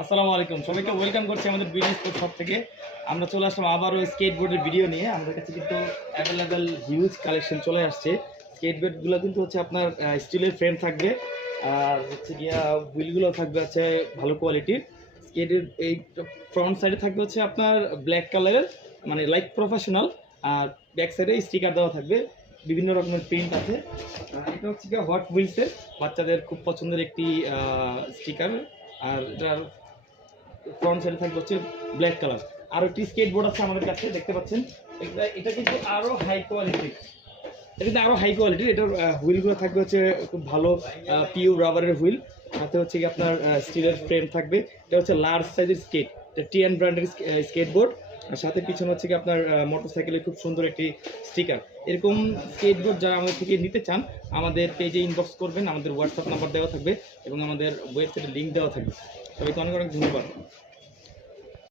আসসালামু আলাইকুম, সবাইকে ওয়েলকাম করছি আমাদের বিডি স্পোর্ট শপ থেকে। আমরা চলে আসলাম আবারও স্কেটবোর্ডের ভিডিও নিয়ে। আমাদের কাছে কিন্তু অ্যাভেলেবেল হিউজ কালেকশন চলে আসছে। স্কেটবোর্ডগুলো কিন্তু হচ্ছে আপনার স্টিলের ফ্রেম থাকবে, আর হচ্ছে গিয়া হুইলগুলো থাকবে হচ্ছে ভালো কোয়ালিটির। স্কেটের এই ফ্রন্ট সাইডে থাকবে হচ্ছে আপনার ব্ল্যাক কালারের, মানে লাইক প্রফেশনাল, আর ব্যাক সাইডে স্টিকার দেওয়া থাকবে, বিভিন্ন রকমের প্রিন্ট আছে। এটা হচ্ছে গিয়ে হট হুইলসের বাচ্চাদের খুব পছন্দের একটি স্টিকার। আর এটার ফ্রন্ট সাইডে থাকবে হচ্ছে ব্ল্যাক কালার। আর একটি স্কেটবোর্ড আছে আমাদের কাছে, দেখতে পাচ্ছেন। এটা কিন্তু আরও হাই কোয়ালিটির, এটার হুইলগুলো থাকবে হচ্ছে খুব ভালো পিওর রাবারের হুইল, সাথে হচ্ছে কি আপনার স্টিলের ফ্রেম থাকবে। এটা হচ্ছে লার্জ সাইজের স্কেট, টিএন ব্র্যান্ডের স্কেটবোর্ড। আর সাথে পিছনে হচ্ছে কি আপনার মোটরসাইকেলের খুব সুন্দর একটি স্টিকার। এরকম স্কেটবোর্ড যারা আমাদের থেকে নিতে চান, আমাদের পেজে ইনবক্স করবেন, আমাদের হোয়াটসঅ্যাপ নাম্বার দেওয়া থাকবে এবং আমাদের ওয়েবসাইটের লিঙ্ক দেওয়া থাকবে। সবাইকে অনেক অনেক ধন্যবাদ।